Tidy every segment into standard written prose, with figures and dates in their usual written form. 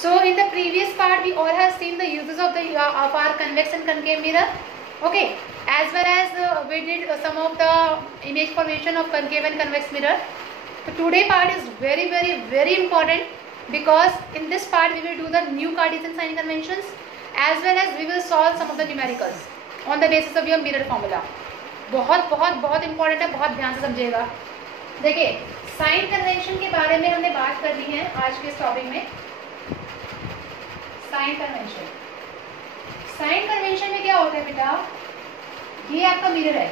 So in the previous part we all have seen the uses of our convex and concave mirror, okay, as well as we did some of the image formation of concave and convex mirror. So today part is very important, because in this part we will do the new Cartesian sign conventions as well as we will solve some of the numericals on the basis of your mirror formula. बहुत important है, बहुत ध्यान से समझिएगा. देखिए sign convention के बारे में हमने बात कर ली है आज के इस टॉपिक में. साइन कन्वेंशन, साइन कन्वेंशन में क्या होता है बेटा, ये आपका मिरर है,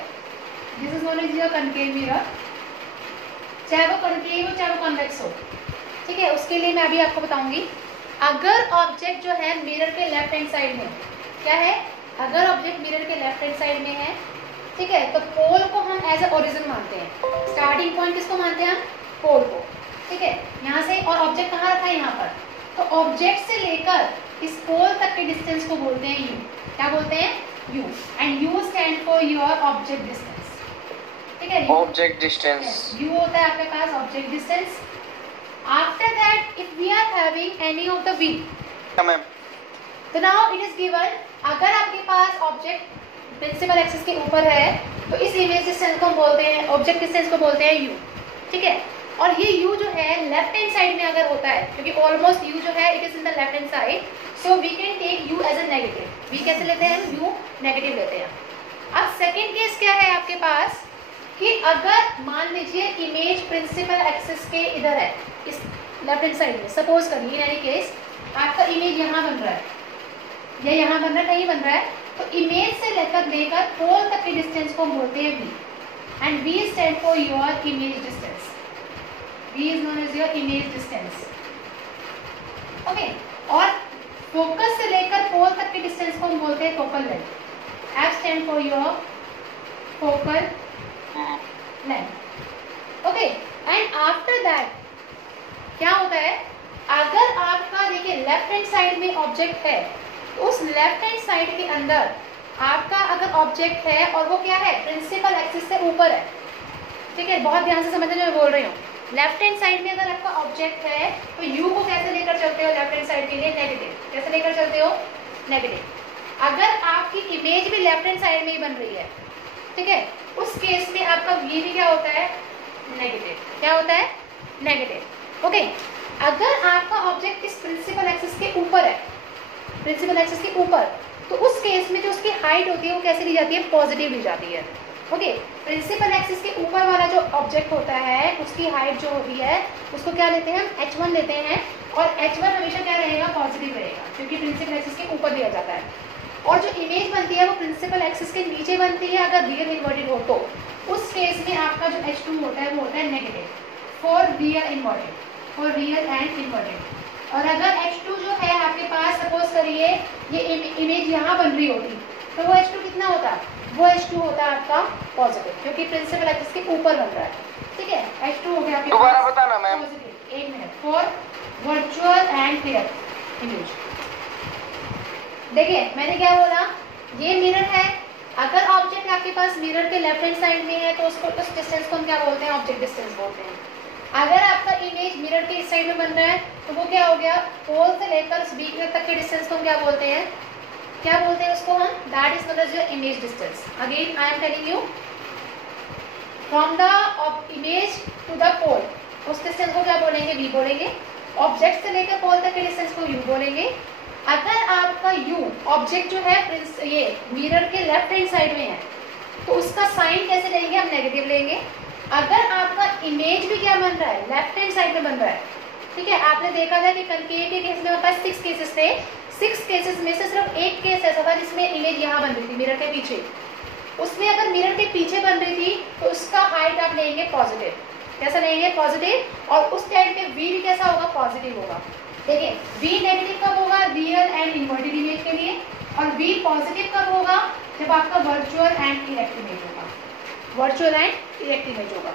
this is known as your concave mirror, चाहे वो कनकेव हो चाहे वो कॉन्वेक्स हो, ठीक है. उसके लिए मैं अभी आपको बताऊंगी. अगर ऑब्जेक्ट जो है मिरर के लेफ्ट हैंड साइड में, क्या है, अगर ऑब्जेक्ट मिरर के लेफ्ट हैंड साइड में है, ठीक है, तो पोल को हम एज ए ओरिजिन मानते हैं. स्टार्टिंग पॉइंट किसको मानते हैं हम, पोल को, ठीक है, यहाँ से. और ऑब्जेक्ट कहाँ रखा है, यहाँ पर. तो ऑब्जेक्ट से लेकर इस पोल तक के डिस्टेंस को बोलते हैं यू. क्या बोलते हैं, u. And u stand for your object distance, ठीक है. ऑब्जेक्ट डिस्टेंस यू होता है आपके पास object distance. After that if we are having any of the v, तो नाउ इट इज गिवन, अगर आपके पास ऑब्जेक्ट प्रिंसिपल एक्सिस के ऊपर है तो इस इमेज डिस्टेंस को हम बोलते हैं, ऑब्जेक्ट डिस्टेंस को बोलते हैं यू, ठीक है. और ये u जो है लेफ्ट हैंड साइड में अगर होता है, क्योंकि ऑलमोस्ट u जो है it is in the left hand side, so we can take u as a negative. वी कैसे लेते हैं, u नेगेटिव लेते हैं. अब सेकेंड केस क्या है आपके पास, कि अगर मान लीजिए इमेज प्रिंसिपल एक्सिस के इधर है, इस लेफ्ट हैंड साइड में, सपोज करिए इन एनी केस आपका इमेज यहाँ बन रहा है या यहाँ बन रहा है, कहीं बन रहा है, तो इमेज से लेकर पोल तक के डिस्टेंस को बोलते हैं v, and v stand for your image distance. v is known as your image distance, okay. और फोकस से लेकर पोल तक के डिस्टेंस को हम बोलते हैं focal length. f stand for your focal length, okay. And after that क्या होता है, अगर आपका देखिए लेफ्ट हैंड साइड में ऑब्जेक्ट है, उस लेफ्ट हैंड साइड के अंदर आपका अगर ऑब्जेक्ट है और वो क्या है, प्रिंसिपल एक्सिस से ऊपर है, ठीक है. बहुत ध्यान से समझना जो मैं बोल रही हूँ. लेफ्ट हैंड साइड में अगर आपका ऑब्जेक्ट है तो यू को कैसे लेकर चलते हो लेफ्ट हैंड साइड के लिए, नेगेटिव. कैसे लेकर चलते हो, नेगेटिव. अगर आपकी इमेज भी लेफ्ट हैंड साइड में ही बन रही है, ठीक है, उस केस में आपका वी भी क्या होता है, नेगेटिव. क्या होता है, नेगेटिव, ओके. अगर आपका ऑब्जेक्ट इस प्रिंसिपल एक्सिस के ऊपर है, प्रिंसिपल एक्सिस के ऊपर, तो उस केस में जो उसकी हाइट होती है वो कैसे ली जाती है, पॉजिटिव ली जाती है, ओके. प्रिंसिपल एक्सिस के ऊपर वाला जो ऑब्जेक्ट होता है उसकी हाइट जो होती है उसको क्या लेते हैं हम, h1 लेते हैं. और h1 हमेशा क्या रहेगा, पॉजिटिव रहेगा, क्योंकि प्रिंसिपल एक्सिस के ऊपर दिया जाता है. और जो इमेज बनती है वो प्रिंसिपल एक्सिस के नीचे बनती है. अगर रियल इन्वर्टेड हो तो उस केस में आपका जो h2 होता है वो होता है negative for real inverted, for real and inverted. और अगर h2 जो है आपके पास, सपोज करिए ये इमेज यहाँ बन रही होती, तो वो h2 कितना होता, वो h2 होता है आपका पॉजिटिव, क्योंकि प्रिंसिपल एक्सिस के ऊपर बन रहा है, ठीक है. h2 हो गया आपके पास, दोबारा बताना मैम. पॉजिटिव. एक minute. For virtual and real image. देखिए मैंने क्या बोला, ये मिरर है. अगर ऑब्जेक्ट आपके पास मिरर के लेफ्ट हैंड साइड में है तो उसको उस डिस्टेंस को हम क्या बोलते हैं, ऑब्जेक्ट डिस्टेंस बोलते हैं. अगर आपका इमेज मिरर के इस साइड में बन रहा है तो वो क्या हो गया, पोल से लेकर उस बीच में तक के डिस्टेंस को हम क्या बोलते हैं, क्या बोलते हैं उसको हम, that is known as your image distance. Again I am telling you, from the image to the pole, उस डिस्टेंस को क्या बोलेंगे, v बोलेंगे. ऑब्जेक्ट से लेकर पोल तक के डिस्टेंस को u बोलेंगे. अगर आपका u ऑब्जेक्ट जो है ये मिरर के लेफ्ट हैंड साइड में है तो उसका साइन कैसे लेंगे, हम नेगेटिव लेंगे. अगर आपका इमेज भी क्या बन रहा है, लेफ्ट हैंड साइड में बन रहा है, ठीक है. आपने देखा था कि कनकेव के केस में हमारे पास 6 केसेस थे. 6 केसेस में से सिर्फ एक केस ऐसा था जिसमें इमेज यहाँ बन रही थी मिरर के पीछे. उसमें अगर मिरर के पीछे बन रही थी तो उसका हाइट आप लेंगे पॉजिटिव. कैसा लेंगे, पॉजिटिव. और उस टाइम पे v भी कैसा होगा, पॉजिटिव होगा. देखिए v नेगेटिव कब होगा, रियल एंड इन्वर्टेड इमेज के लिए, और v पॉजिटिव कब होगा, जब आपका वर्चुअल एंड इरेक्ट इमेज होगा, वर्चुअल एंड इरेक्ट इमेज होगा,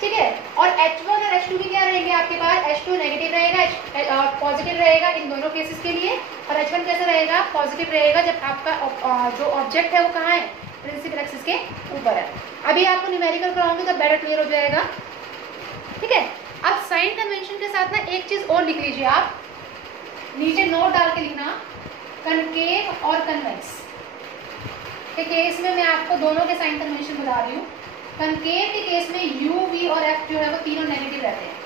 ठीक है. और h1 और h2 भी क्या रहेंगे आपके पास, h2 नेगेटिव रहेगा और पॉजिटिव रहेगा इन दोनों केसेस के लिए. और h1 कैसे रहेगा, पॉजिटिव रहेगा जब आपका जो ऑब्जेक्ट है वो कहाँ है, प्रिंसिपल एक्सिस के ऊपर है. अभी आपको न्यूमेरिकल कराऊंगी तो बेटर क्लियर हो जाएगा, ठीक है. अब साइन कन्वेंशन के साथ ना एक चीज और लिख लीजिए आप, कनकेव और कन्वेक्स के केस में मैं आपको दोनों के साइन कन्वेंशन बता रही हूँ। कनकेव के केस में u, v और f जो है वो तीनों नेगेटिव रहते हैं।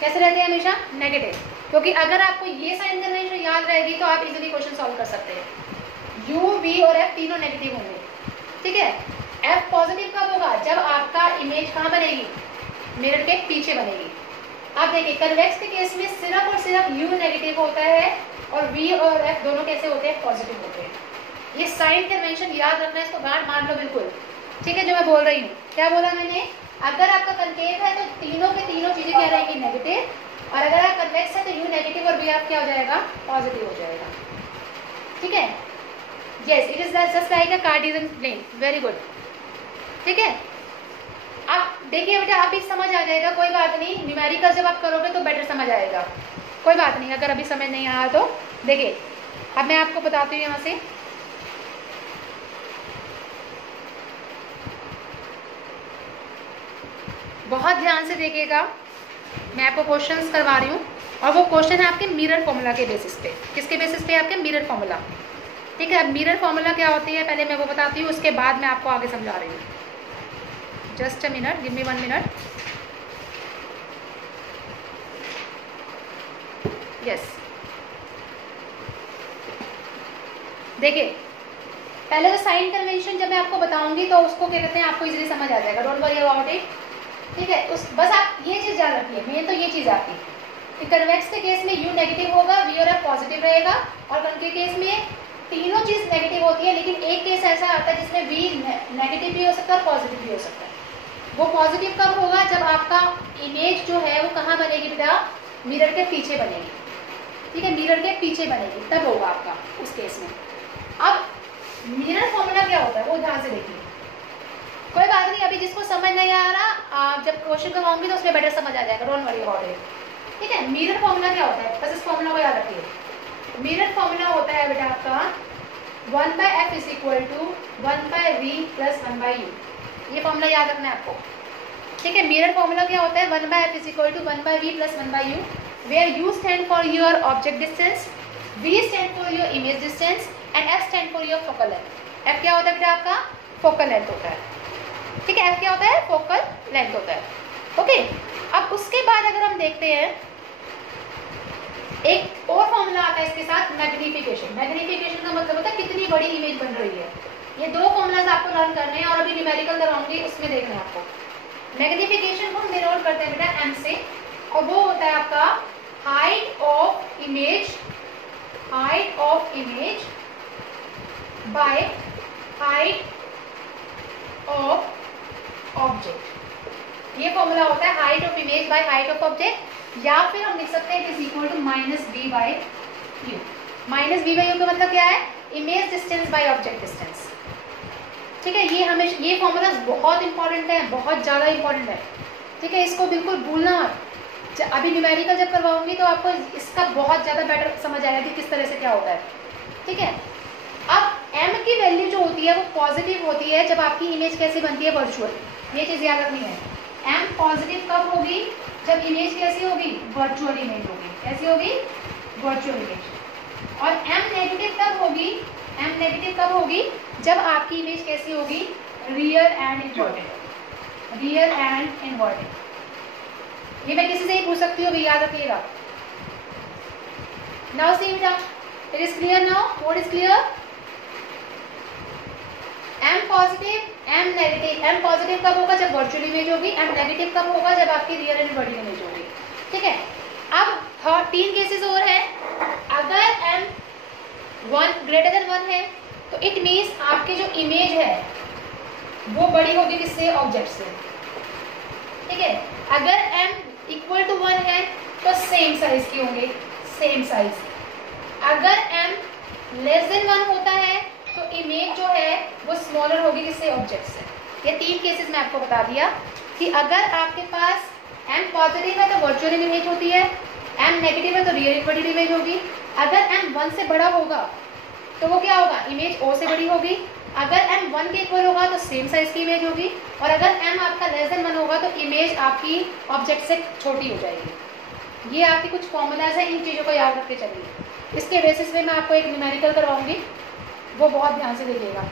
कैसे रहते हैं? हमेशा नेगेटिव। क्योंकि अगर आपको ये साइन कन्वेंशन याद रहेगी तो आप इजीली क्वेश्चन सॉल्व कर सकते हैं। u, v और f तीनों नेगेटिव होंगे, ठीक है। f पॉजिटिव कब होगा? जब आपका इमेज कहाँ बनेगी? मिरर के पीछे बनेगी। आप देखिए कन्वेक्स के केस में सिर्फ और सिर्फ u नेगेटिव होता है और v और f दोनों कैसे होते हैं? पॉजिटिव होते हैं। ये साइन कन्वेंशन याद रखना है, इसको गांठ मार लो बिल्कुल, ठीक है। जो मैं बोल रही हूँ, क्या बोला मैंने? अगर आपका कनकेव है तो तीनों के तीनों चीजें क्या रहेंगी? नेगेटिव। और अगर आप कन्वेक्स है तो u नेगेटिव और v आप क्या हो जाएगा? पॉजिटिव हो जाएगा, ठीक है। Yes, it is just like a Cartesian plane. Very good, ठीक है। आप देखिए बेटा, आप ही समझ आ जाएगा, कोई बात नहीं। न्यूमेरिकल जब आप करोगे तो बेटर समझ आएगा, कोई बात नहीं। अगर अभी समझ नहीं आया तो देखिए, अब मैं आपको बताती हूँ यहाँ से। बहुत ध्यान से देखिएगा, मैं आपको क्वेश्चंस करवा रही हूँ और वो क्वेश्चन है आपके मिरर फॉर्मूला के बेसिस पे। किसके बेसिस पे? आपके मिरर फॉर्मूला, ठीक है। अब मिरर फॉर्मूला क्या होती है पहले मैं वो बताती हूँ, उसके बाद मैं आपको आगे समझा रही हूँ। Just a minute, give me 1 minute. Yes, देखिए पहले तो साइन कन्वेंशन जब मैं आपको बताऊंगी तो उसको क्या कहते हैं आपको इजीली समझ आ जाएगा। डोंट वरी अबाउट इट, ठीक है। उस बस आप ये चीज याद रखिए, मेन तो ये चीज आपकी कि कन्वेक्स के केस में u नेगेटिव होगा, v और f पॉजिटिव रहेगा। और कनकेव के केस में तीनों चीज नेगेटिव होती है, लेकिन एक केस ऐसा आता है जिसमें v नेगेटिव भी हो सकता है, पॉजिटिव भी हो सकता है। वो पॉजिटिव कब होगा? जब आपका इमेज जो है वो कहाँ बनेगी बेटा? मिरर के पीछे बनेगी, ठीक है। मिरर के पीछे बनेगी, तब होगा आपका उस केस में। अब मिरर फॉर्मूला क्या होता है वो ध्यान से देखिए। कोई बात नहीं, अभी जिसको समझ नहीं आ रहा जब क्वेश्चन करवाऊंगी तो उसमें बेटर समझ आ जाएगा। डोंट वरी अबाउट इट, ठीक है। मिरर फॉर्मूला क्या होता है? बस इस फॉर्मूला को याद रखिए। मिरर फॉर्मूला होता है बेटा आपका 1/f = 1/v + 1/u। ये फॉर्मूला याद रखना है आपको, ठीक है। मिरर फॉर्मूला क्या होता है? 1/f = 1/v + 1/u, where u stand for your object distance, v stand for your image distance and f stand for your focal length। f क्या होता है बेटा? आपका फोकल लेंथ होता है, ठीक है। f क्या होता है? फोकल लेंथ होता है, ओके। अब उसके बाद अगर हम देखते हैं एक और फॉर्मूला आता है इसके साथ, मैग्निफिकेशन। मैग्निफिकेशन का मतलब होता है कितनी बड़ी इमेज बन रही है। ये दो फॉर्मूलाज आपको लर्न करने हैं और अभी न्यूमेरिकल करवाऊंगी, उसमें देखना है आपको। मैग्निफिकेशन को हम डिनोट करते हैं बेटा m से, और वो होता है आपका height of image by height of object. ये फॉर्मूला होता है height of image by height of object, या फिर हम लिख सकते हैं is equal to -v/u। -v/u का मतलब क्या है? Image distance by object distance, ठीक है। ये हमेशा ये फॉर्मूला बहुत इंपॉर्टेंट है, बहुत ज्यादा इंपॉर्टेंट है, ठीक है। इसको बिल्कुल भूलना मत। अभी न्यूमेरिकल जब करवाऊंगी तो आपको इसका बहुत ज्यादा बेटर समझ आएगा कि किस तरह से क्या होता है, ठीक है। अब m की वैल्यू जो होती है वो पॉजिटिव होती है जब आपकी इमेज कैसी बनती है? वर्चुअल। ये चीज याद रखनी है। m पॉजिटिव कब होगी? जब इमेज कैसी होगी? वर्चुअल इमेज होगी। कैसी होगी? Virtual image. और m नेगेटिव कब होगी? m नेगेटिव कब होगी? जब आपकी इमेज कैसी होगी? Real and inverted. Real and inverted. ये मैं किसी से ही पूछ सकती हूँ, भी याद रखिएगा। नाउ सी बेटा, it is clear now? What is clear? m positive, m negative. m positive कब होगा? जब वर्चुअल इमेज होगी। m नेगेटिव कब होगा? जब आपकी रियल एंड इन्वर्टेड इमेज होगी, ठीक है। अब 3 केसेस और हैं। अगर m 1 है तो इट मीन्स आपकी जो इमेज है वो बड़ी होगी किससे? ऑब्जेक्ट से, ठीक है। अगर m = 1 है तो सेम साइज की होंगे, सेम साइज। अगर m <1 होता है तो इमेज जो है वो स्मॉलर होगी किससे? ऑब्जेक्ट से। ये 3 केसेस मैं आपको बता दिया कि अगर आपके पास m पॉजिटिव है तो वर्चुअल इमेज होती है, m नेगेटिव है तो रियल इन्वर्टेड इमेज होगी। अगर m 1 से बड़ा होगा तो वो क्या होगा? इमेज o से बड़ी होगी। अगर m 1 के इक्वल होगा तो सेम साइज की इमेज होगी, और अगर m आपका <1 होगा तो इमेज आपकी ऑब्जेक्ट से छोटी हो जाएगी। ये आपकी कुछ फॉर्मूलाज है, इन चीज़ों को याद रख के चलिए। इसके बेसिस पे मैं आपको एक न्यूमेरिकल करवाऊंगी, वो बहुत ध्यान से देखिएगा।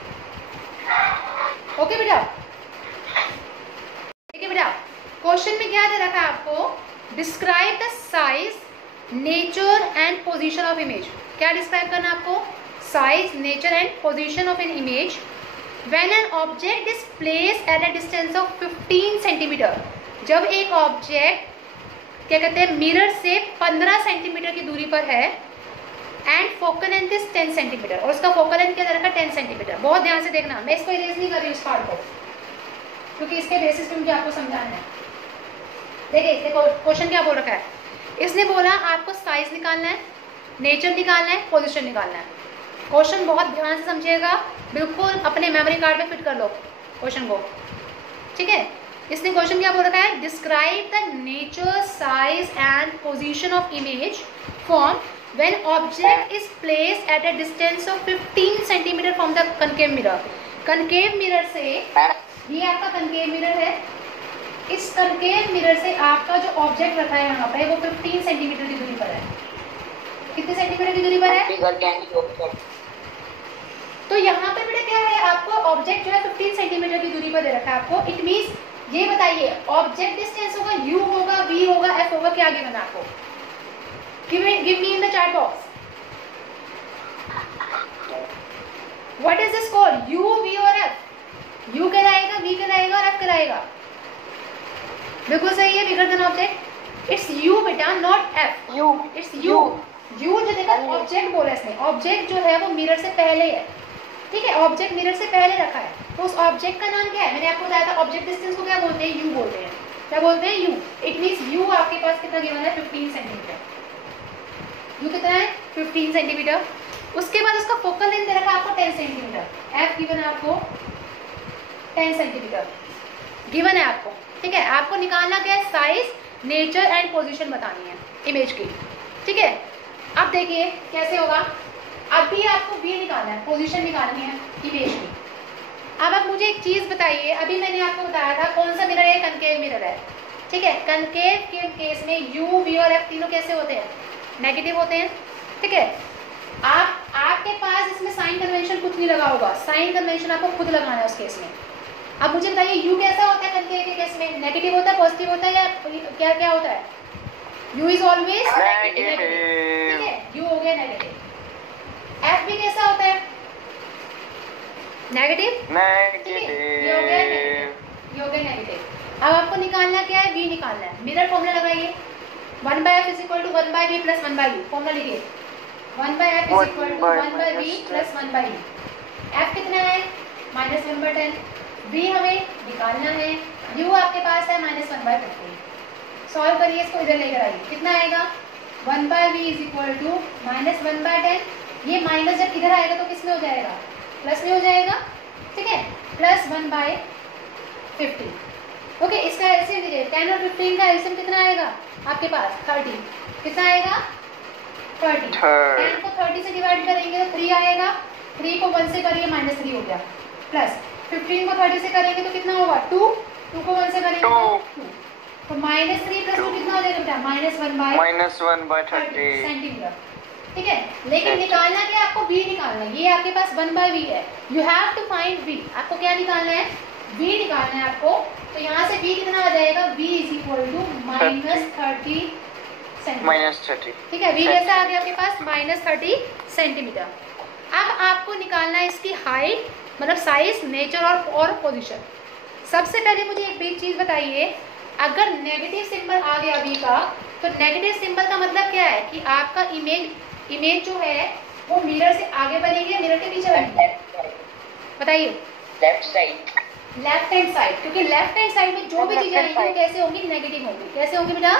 ओके बेटा, ठीक है बेटा। क्वेश्चन में क्या दे रखा है आपको, describe the size, nature and position of image. क्या डिस्क्राइब करना है आपको, size, nature and position of an image when an object is placed at a distance of 15 centimetre. जब एक ऑब्जेक्ट क्या कहते हैं मिरर से 15 सेंटीमीटर की दूरी पर है, and focal length is 10 centimetre, और उसका फोकल लेंथ क्या दे रखा है 10 सेंटीमीटर। बहुत ध्यान से देखना, मैं इसको इरेज नहीं कर रही हूँ इस पार्ट को, क्योंकि इसके बेसिस पे मुझे आपको समझाना है। देखिए देखो क्वेश्चन क्या बोल रखा है, इसने बोला आपको साइज निकालना है, नेचर निकालना है, पोजीशन निकालना है। क्वेश्चन बहुत ध्यान से समझिएगा, बिल्कुल अपने मेमोरी कार्ड में फिट कर लो क्वेश्चन को, ठीक है। इसने क्वेश्चन क्या बोल रखा है, describe the nature, size and position of image form when object is placed at a distance of 15 centimetre from the concave mirror. Concave mirror से, ये आपका कनकेव मिरर है, इस कनकेव मिरर से आपका जो ऑब्जेक्ट रखा है यहाँ पे वो 15 सेंटीमीटर की दूरी पर है। कितने सेंटीमीटर की दूरी पर है, तो यहाँ पे बेटा क्या है, आपको ऑब्जेक्ट जो है 15 सेंटीमीटर की दूरी पर दे रखा है आपको। इट मींस ये बताइए ऑब्जेक्ट डिस्टेंस होगा u होगा, v होगा, f होगा, क्या गिवन आपको, give me in the chat box what is this called, u, v और f। u कहलाएगा, v कहलाएगा और f कहलाएगा, बिल्कुल सही है। Bigger than object, it's u बेटा, not f, it's u। u जो देखा ऑब्जेक्ट बोला इसने, ऑब्जेक्ट जो है वो मिरर से पहले है, ठीक है, ऑब्जेक्ट मिरर से पहले रखा है, तो उस ऑब्जेक्ट का नाम क्या है, मैंने आपको बताया था ऑब्जेक्ट डिस्टेंस को क्या बोलते हैं, u बोलते हैं। क्या बोलते हैं, u। इट मींस u आपके पास कितना गिवन है, 15 सेंटीमीटर। u कितना है, 15 सेंटीमीटर। उसके बाद उसका फोकल लेंथ दे रखा है आपको 10 सेंटीमीटर, f गिवन है आपको 10 सेंटीमीटर गिवन है आपको, ठीक है। आपको निकालना क्या है, साइज, नेचर एंड पोजीशन बतानी है इमेज की, ठीक है। अब देखिए कैसे होगा, अभी आपको v निकालना है, पोजीशन निकालनी है इमेज की। अब आप मुझे एक चीज बताइए, अभी मैंने आपको बताया था कौन सा मिरर है, कनकेव मिरर है, ठीक है। कनकेव के केस में u, v और f तीनों कैसे होते हैं, नेगेटिव होते हैं, ठीक है। आपके पास इसमें साइन कन्वेंशन कुछ नहीं लगा होगा, साइन कन्वेंशन आपको खुद लगाना है उस केस में। अब मुझे बताइए u कैसा होता है कनकेव के केस में, नेगेटिव होता है, पॉजिटिव होता है, या क्या क्या होता है, u इज ऑलवेज नेगेटिव, ठीक है, u हो गया नेगेटिव। f भी कैसा होता है, नेगेटिव, ये हो गया नेगेटिव। अब आपको निकालना क्या है, v निकालना है। मिरर फॉर्मूला लगाइए, 1/f = 1/v + 1/u। फॉर्मूला लिखिए, 1/f = 1/v + 1/u। f कितना है, -1/10। v हमें निकालना है, u आपके पास है -1/15। सॉल्व करिए इसको, इधर लेकर आइए, कितना आएगा, 1/v = -1/10। ये माइनस जब इधर आएगा तो किस में हो जाएगा, प्लस में हो जाएगा, ठीक है, +1/50। ओके, इसका एलसीएम लीजिए, 10 और 15 का एलसीएम कितना आएगा आपके पास, 30। कितना आएगा, 30। 10 को 30 से डिवाइड करेंगे तो 3 आएगा, 3 को 1 से करिए -3 हो गया, प्लस 15 को 30 से करेंगे तो कितना होगा, 2 को 1 से करेंगे तो 2, तो -3 + 2 कितना हो जाएगा बेटा, -1/30 सेंटीमीटर, ठीक है। लेकिन निकालना क्या है, आपको v निकालना है, ये आपके पास 1/v है, you have to find v। आपको क्या निकालना है, v निकालना है आपको, तो यहाँ से v कितना आ जाएगा, v = -30 सेंटीमीटर, ठीक है। v कैसा आ गया आपके पास, -30 सेंटीमीटर। अब आपको निकालना है इसकी हाइट, मतलब साइज, नेचर और पोजीशन। सबसे पहले मुझे एक बिग चीज बताइए, अगर नेगेटिव सिंबल आ गया v का, तो नेगेटिव सिंबल का मतलब क्या है कि आपका इमेज जो है वो मिरर से आगे बनेगी, मिरर के पीछे बनेगी, बताइए। लेफ्ट हैंड साइड, क्योंकि लेफ्ट हैंड साइड में जो भी चीजें आएंगी वो कैसे होंगी, नेगेटिव होंगी। कैसे होंगी बेटा,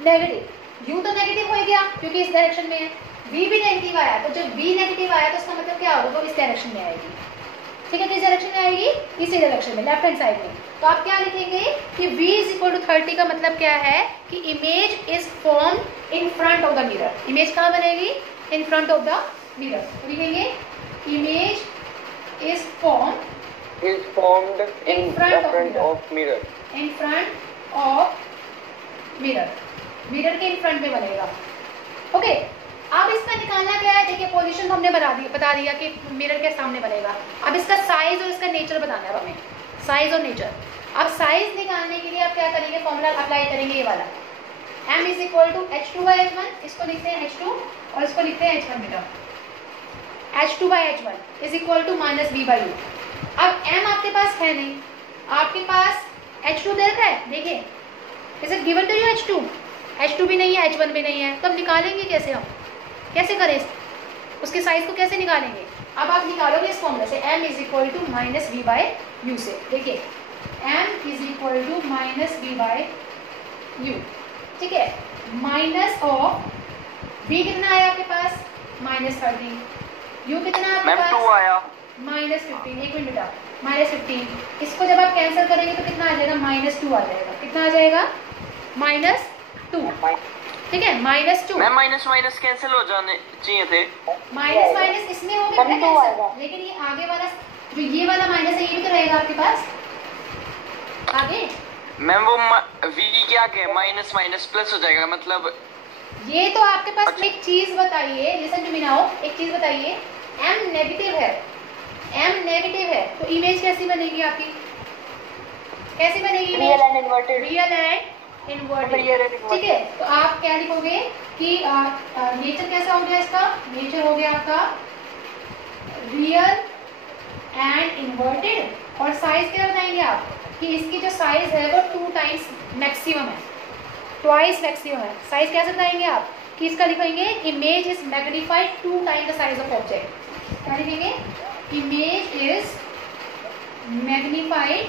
नेगेटिव। u तो नेगेटिव हो गया क्योंकि इस डायरेक्शन में है, v भी नेगेटिव आया, तो जब v नेगेटिव आया तो इसका मतलब क्या होगा, वो इस डायरेक्शन में आएगी, ठीक है। किस डायरेक्शन में आएगी, इसी डायरेक्शन में, लेफ्ट हैंड साइड में। तो आप क्या लिखेंगे कि v = 30 का मतलब क्या है कि image is formed in front of the mirror. Image कहाँ बनेगी, in front of the mirror. तो लिखेंगे image is formed in front of mirror, in front of mirror, mirror के इन फ्रंट में बनेगा। ओके, अब इसका निकालना क्या है, देखिए पोजीशन तो हमने बता दिया कि मिरर के सामने बनेगा। अब इसका साइज और इसका नेचर बताना है हमें, साइज और नेचर। अब साइज निकालने के लिए आप क्या करेंगे, फॉर्मूला अप्लाई करेंगे ये वाला, m is equal to h2/h1, इसको लिखते हैं h2 और इसको लिखते हैं h1 बेटा। h2/h1 is equal to minus v by u। अब m आपके पास है नहीं, आपके पास h2 दे रखा है, देखिए is it given to you h2, h2 भी नहीं है h1 भी नहीं है, तो अब निकालेंगे कैसे, हम कैसे करें उसके साइज को कैसे निकालेंगे। अब आप निकालोगे इस फॉर्मूले से m is equal to minus v by u से, देखिए m is equal to minus v by u, ठीक है। माइनस ऑफ v कितना आया आपके पास, -30, u कितना आपके पास, 2 आया, -15, एक मिनट बेटा, -15, इसको जब आप कैंसिल करेंगे तो कितना आ जाएगा, -2 आ जाएगा, कितना आ जाएगा, -2, ठीक है, -2। मैम माइनस कैंसिल हो जाने चाहिए थे, माइनस इसमें हो गया कैंसिल, लेकिन ये आगे वाला जो ये वाला माइनस है ये भी तो रहेगा आपके पास आगे। मैम वो v क्या के माइनस प्लस हो जाएगा, मतलब ये तो आपके पास अच्छा। एक चीज बताइए, लिसन टू मी नाउ, एक चीज बताइए, m नेगेटिव है तो इमेज कैसी बनेगी आपकी, कैसी बनेगी इमेज, रियल एंड इनवर्टेड, ठीक है। तो आप क्या लिखोगे कि नेचर कैसा हो गया इसका, नेचर हो गया आपका रियल एंड इनवर्टेड, और साइज क्या बताएंगे आप कि इसकी जो साइज है वो 2 टाइम्स मैक्सिमम है, ट्वाइस मैक्सिमम है। साइज कैसे बताएंगे आप कि इसका लिखेंगे image is magnified 2 times the size of object, क्या लिखेंगे, image is magnified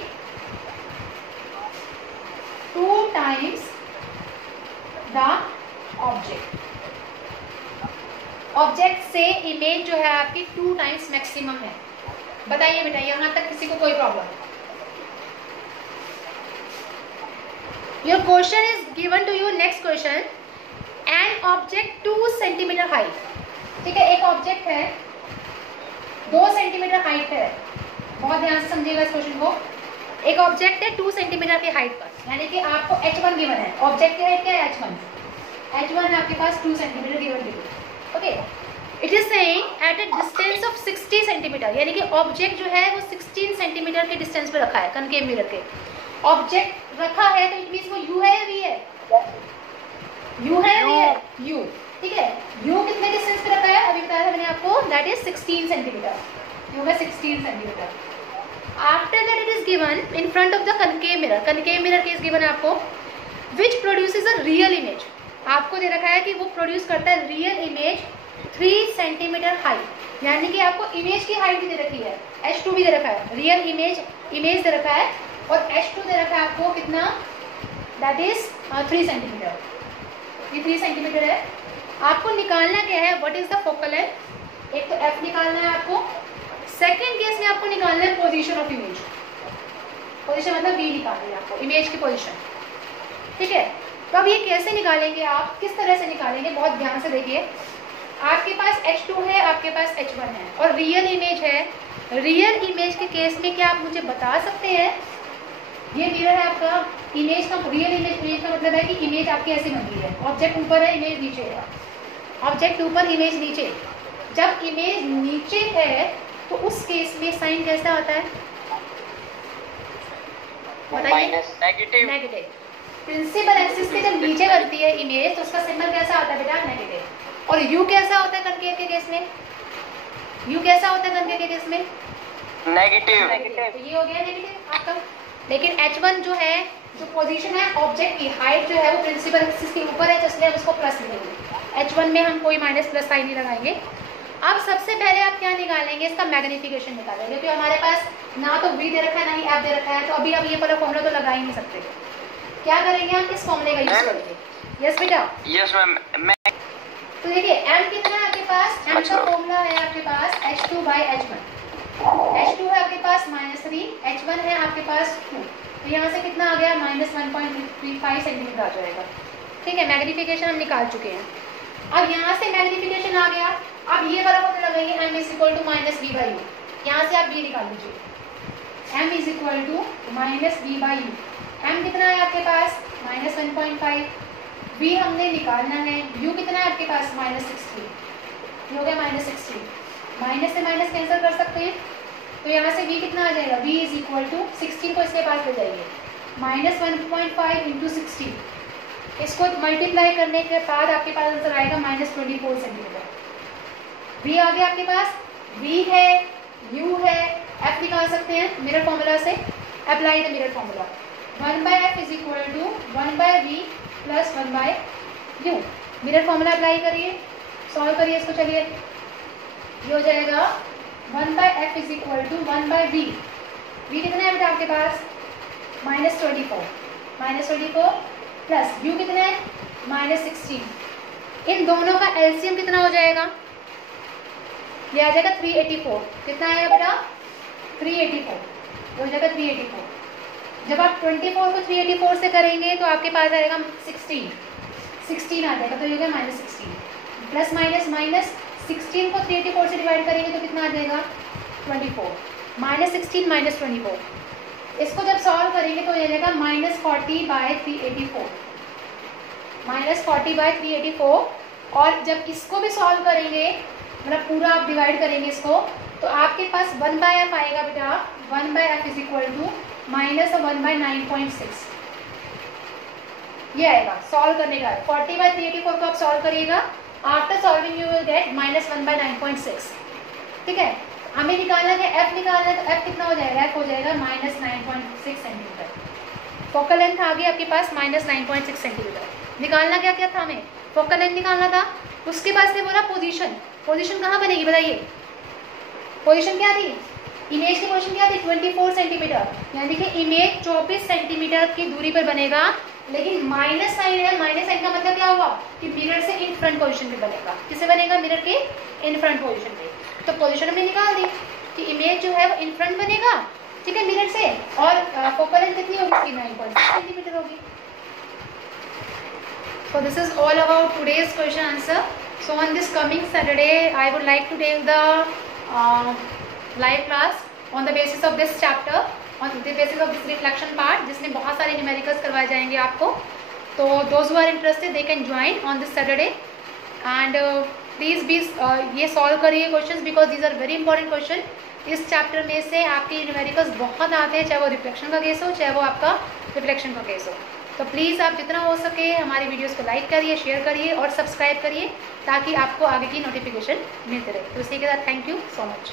2 times the object. Object से इमेज जो है आपकी 2 टाइम्स मैक्सिमम है। बताइए बेटा यहाँ तक किसी को कोई problem. Your question is given to you, next question, an object 2 centimetre height, ठीक है, एक ऑब्जेक्ट है 2 सेंटीमीटर हाइट है, बहुत ध्यान से समझिएगा इस क्वेश्चन को। एक ऑब्जेक्ट है 2 सेंटीमीटर की हाइट पर, यानी कि आपको h1 गिवन है, ऑब्जेक्ट की हाइट क्या है, h1 है आपके पास 2 centimetre given to, okay. It is saying at a distance of 60 centimetre, यानी कि ऑब्जेक्ट जो है वो 16 सेंटीमीटर के डिस्टेंस पे रखा है कनकेव मिरर के। ऑब्जेक्ट रखा है तो इट मींस वो u है या v है, u है या v है, u, ठीक है। u कितने डिस्टेंस पे रखा है, अभी बताया था मैंने आपको, दैट इज 16 सेंटीमीटर, u है 16 centimetre. After that it is given in front of the concave mirror case given है आपको, which produces a real image, आपको दे रखा है कि वो प्रोड्यूस करता है रियल इमेज 3 सेंटीमीटर हाइट, यानी कि आपको इमेज की हाइट भी दे रखी है, h2 भी दे रखा है, रियल इमेज दे रखा है, और h2 दे रखा है आपको कितना, दैट इज 3 सेंटीमीटर, ये 3 सेंटीमीटर है। आपको निकालना क्या है, what is the focal length, एक तो f निकालना है आपको, सेकंड केस में आपको निकालना है पोजीशन ऑफ इमेज, पोजीशन मतलब v निकालनी है आपको, इमेज की पोजीशन, ठीक है। तो अब ये कैसे निकालेंगे आप, किस तरह से निकालेंगे, बहुत ध्यान से देखिए। आपके पास h2 है, आपके पास h1 है, और रियल इमेज है। रियल इमेज के केस में क्या आप मुझे बता सकते हैं, ये मिरर है आपका, इमेज का रियल इमेज का मतलब है कि इमेज आपकी ऐसी बन रही है, ऑब्जेक्ट ऊपर है, इमेज नीचे है, ऑब्जेक्ट ऊपर, इमेज नीचे। जब इमेज नीचे है तो उस केस में साइन कैसा आता है, बताइए, नेगेटिव। प्रिंसिपल एक्सिस के जब नीचे बनती है इमेज तो उसका सिंबल कैसा होता है बेटा, नेगेटिव। और यू कैसा होता है कनकेव के केस में, यू कैसा होता है कनकेव के केस में, नेगेटिव। तो ये हो गया नेगेटिव आपका। लेकिन h1 जो है, जो पोजीशन है ऑब्जेक्ट की, हाइट जो है वो प्रिंसिपल एक्सिस के ऊपर है, तो इसलिए हम उसको प्लस लिखेंगे, h1 में हम कोई माइनस प्लस साइन नहीं लगाएंगे। अब सबसे पहले आप क्या निकालेंगे, इसका मैग्निफिकेशन निकालेंगे, क्योंकि हमारे पास ना तो v दे रखा है ना ही f दे रखा है, तो अभी आप ये वाला फॉर्मूला तो लगा ही नहीं सकते। क्या करेंगे हम, इस फॉर्मूले का यूज करेंगे। यस बेटा, यस मैम। तो देखिए m कितना है आपके पास, m का फॉर्मूला है आपके पास h2/h1, h2 है आपके पास -3, h1 है आपके पास 2, तो यहाँ से कितना आ गया, -1.35 सेंटीमीटर आ जाएगा, ठीक है। मैग्निफिकेशन हम निकाल चुके हैं। अब यहाँ से मैग्निफिकेशन आ गया, अब ये वाला फॉर्मूला लगाएंगे, m is equal to -v/u, यहाँ से आप v निकाल लीजिए, m is equal to -v/u। m कितना है आपके पास, -1.5, v हमने निकालना है। u कितना है आपके पास? -16, ये हो गया -16। माइनस से माइनस कैंसिल कर सकते हैं, तो यहाँ से v कितना आ जाएगा? v इज इक्वल टू 16 को इसके पास ले जाइए, -1.5 इंटू 16, इसको मल्टीप्लाई करने के बाद आपके पास आंसर आएगा -24 सेंटीमीटर। v आ गया आपके पास, v है, u है, f निकाल सकते हैं मिरर फॉर्मूला से। Apply the mirror formula, 1/f is equal to 1/v plus 1/u। Mirror formula apply करिए, सॉल्व करिए इसको। चलिए, ये हो जाएगा 1/f is equal to 1/v। v कितना है बेटा आपके पास? -24 प्लस u कितना है? -16। इन दोनों का एलसीएम कितना हो जाएगा? ये आ जाएगा 384। कितना आएगा बेटा? 384 हो जाएगा 384। जब आप 24 को 384 से करेंगे तो आपके पास आएगा 16 आ जाएगा, तो ये हो गया -16। प्लस माइनस माइनस 16 को 384 से डिवाइड करेंगे तो कितना आ जाएगा? 24। -16 -24, इसको जब सॉल्व करेंगे तो ये जाएगा -40/384, -40/384। और जब इसको भी सॉल्व करेंगे, मतलब पूरा आप डिवाइड करेंगे इसको, तो आपके पास 1/f आएगा बेटा। 1/f इज इक्वल टू -1/9.6, ये आएगा सॉल्व करने का। 40/384 को आप सॉल्व करिएगा, after solving you will get -1/9.6। ठीक है, हमें निकालना है f निकालना है, तो f कितना हो जाएगा? f हो जाएगा -9.6 सेंटीमीटर। फोकल लेंथ आ गई आपके पास -9.6 सेंटीमीटर। निकालना क्या क्या था हमें? फोकल लेंथ निकालना था। उसके बाद से बोला पोजीशन। पोजीशन कहाँ बनेगी बताइए? पोजीशन क्या थी? इमेज की पोजीशन क्या थी? 24 सेंटीमीटर, यानी कि इमेज 24 सेंटीमीटर की दूरी पर बनेगा। लेकिन माइनस साइन है, माइनस साइन का मतलब क्या हुआ कि मिरर से इन फ्रंट पोजीशन पे बनेगा। किससे बनेगा? मिरर के इन फ्रंट पोजीशन पे। तो पोजीशन हमने निकाल दी कि इमेज जो है वो इन फ्रंट बनेगा, ठीक है, मिरर से। और फोकल लेंथ कितनी होगी? 9.6 सेंटीमीटर होगी। So this is all about today's question answer. So on this coming Saturday, I would like to take the live class on the basis of this chapter, on the basis of this reflection part, जिसमें बहुत सारे numericals करवाए जाएंगे आपको। तो those who are interested, they can join on this Saturday. And please भी ये solve करिए questions, because these are very important question. इस चैप्टर में से आपके न्यूमेरिकल्स बहुत आते हैं, चाहे वो रिफ्लेक्शन का केस हो, चाहे वो आपका रिफ्लेक्शन का केस हो। तो प्लीज़ आप जितना हो सके हमारी वीडियोस को लाइक करिए, शेयर करिए और सब्सक्राइब करिए, ताकि आपको आगे की नोटिफिकेशन मिलते रहे। तो इसी के साथ थैंक यू सो मच।